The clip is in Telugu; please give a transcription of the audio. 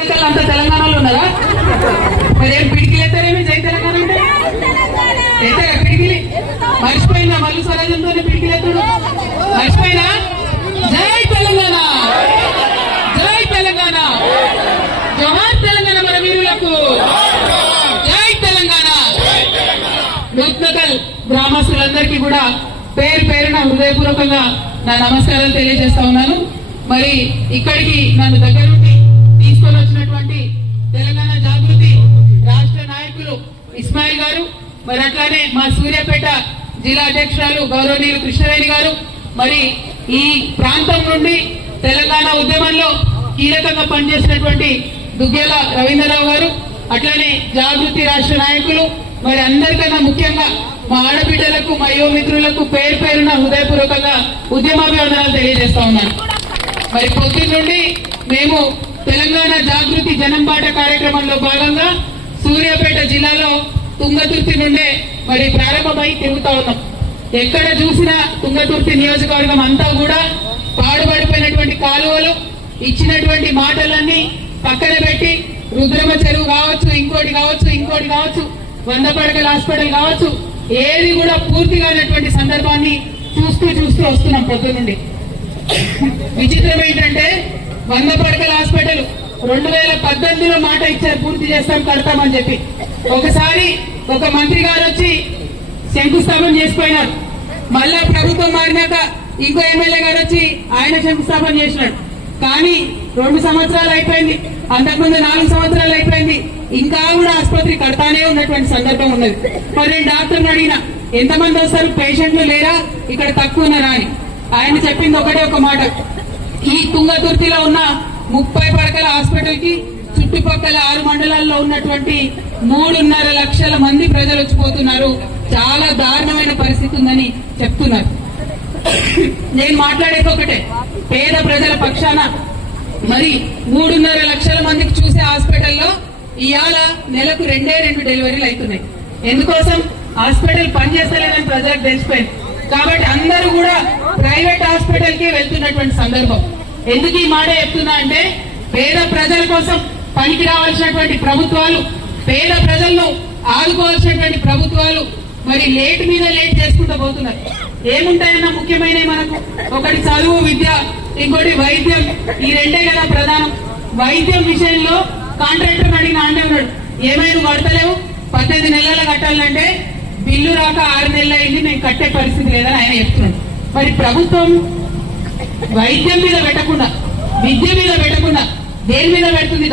అంతా తెలంగాణలో ఉన్నారా? మరేం పిడికిలు ఎత్తారేమి జై తెలంగాణ అంటే ఎత్తారా పిడికిలి? మర్చిపోయినా మల్లు స్వరాజ్యంతోనే పిడికిలు ఎత్తాడు మర్చిపోయినా? జై తెలంగాణ, జై తెలంగాణ, జోహార్ తెలంగాణ మన వీరులకు, జై తెలంగాణ. నూత్నకల్ గ్రామస్తులందరికీ కూడా పేరు పేరున హృదయపూర్వకంగా నా నమస్కారాలు తెలియజేస్తా ఉన్నాను. మరి ఇక్కడికి నన్ను దగ్గర నుండి తీసుకొని వచ్చినటువంటి తెలంగాణ జాగృతి రాష్ట్ర నాయకులు ఇస్మాయిల్ గారు, మరి అట్లానే మా సూర్యాపేట జిల్లా అధ్యక్షురాలు గౌరవనీయులు కృష్ణవేణి గారు, మరి ఈ ప్రాంతం నుండి తెలంగాణ ఉద్యమంలో కీలకంగా పనిచేసినటువంటి దుగ్గ్యాల రవీంద్రరావు గారు, అట్లానే జాగృతి రాష్ట్ర నాయకులు, మరి అందరికన్నా ముఖ్యంగా మా ఆడబిడ్డలకు మా యువ మిత్రులకు పేరు పేరున హృదయపూర్వకంగా ఉద్యమాభివందనాలు తెలియజేస్తా ఉన్నాను. మరి పొద్దున్న నుండి మేము తెలంగాణ జాగృతి జనంబాట కార్యక్రమంలో భాగంగా సూర్యాపేట జిల్లాలో తుంగతుర్తి నుండే మరి ప్రారంభమై తిరుగుతా ఉన్నాం. ఎక్కడ చూసినా తుంగతుర్తి నియోజకవర్గం అంతా కూడా పాడుపడిపోయినటువంటి కాలువలు, ఇచ్చినటువంటి మాటలన్నీ పక్కన పెట్టి రుద్రమ చెరువు కావచ్చు, ఇంకోటి కావచ్చు, 100 పడకల హాస్పిటల్ కావచ్చు, ఏది కూడా పూర్తిగా ఉన్నటువంటి సందర్భాన్ని చూస్తూ వస్తున్నాం పొద్దు నుండి. విచిత్రం ఏంటంటే 100 పడకల హాస్పిటల్ 2018లో మాట ఇచ్చారు, పూర్తి చేస్తాం, కడతామని చెప్పి. ఒకసారి ఒక మంత్రి గారు వచ్చి శంకుస్థాపన చేసిపోయినారు. మళ్ళా ప్రభుత్వం మారినాక ఇంకో ఎమ్మెల్యే గారు వచ్చి ఆయన శంకుస్థాపన చేసినాడు. కానీ 2 సంవత్సరాలు అయిపోయింది, అంతకుముందు 4 సంవత్సరాలు అయిపోయింది, ఇంకా కూడా ఆసుపత్రి కడతానే ఉన్నటువంటి సందర్భం ఉన్నది. మరి నేను డాక్టర్ని అడిగిన, ఎంతమంది వస్తారు, పేషెంట్లు లేరా, ఇక్కడ తక్కువ ఉన్నారా అని. ఆయన చెప్పింది ఒకటే ఒక మాట, ఈ తుంగతుర్తిలో ఉన్న 30 పడకల హాస్పిటల్ కి చుట్టుపక్కల 6 మండలాల్లో ఉన్నటువంటి 3.5 లక్షల మంది ప్రజలు వచ్చిపోతున్నారు, చాలా దారుణమైన పరిస్థితి ఉందని చెప్తున్నారు. నేను మాట్లాడేది ఒకటే, పేద ప్రజల పక్షాన మరి 3.5 లక్షల మందికి చూసే హాస్పిటల్లో ఇవాళ నెలకు 2 డెలివరీలు అవుతున్నాయి. ఎందుకోసం? హాస్పిటల్ పనిచేస్తలేదని ప్రజలకు తెలిసిపోయింది. కాబట్టి అందరూ కూడా ప్రైవేట్ హాస్పిటల్ కి వెళ్తున్నటువంటి సందర్భం. ఎందుకు ఈ మాట చెప్తున్నా అంటే, పేద ప్రజల కోసం పనికి రావాల్సినటువంటి ప్రభుత్వాలు, పేద ప్రజలను ఆదుకోవాల్సినటువంటి ప్రభుత్వాలు మరి లేట్ మీద లేట్ చేసుకుంటూ పోతున్నారు. ఏముంటాయన్నా ముఖ్యమైన మనకు? ఒకటి చదువు, విద్య, ఇంకోటి వైద్యం. ఈ 2 కదా ప్రధానం. వైద్యం విషయంలో కాంట్రాక్టర్ అడిగిన అంటే ఉన్నాడు, ఏమైనా కడతలేవు, 18 నెలలు కట్టాలంటే బిల్లు రాక 6 నెలలు అయింది, మేము కట్టే పరిస్థితి లేదని ఆయన చెప్తున్నాడు. మరి ప్రభుత్వం వైద్యం మీద పెట్టకుండా, విద్య మీద పెట్టకుండా దేని మీద పెడుతుంది?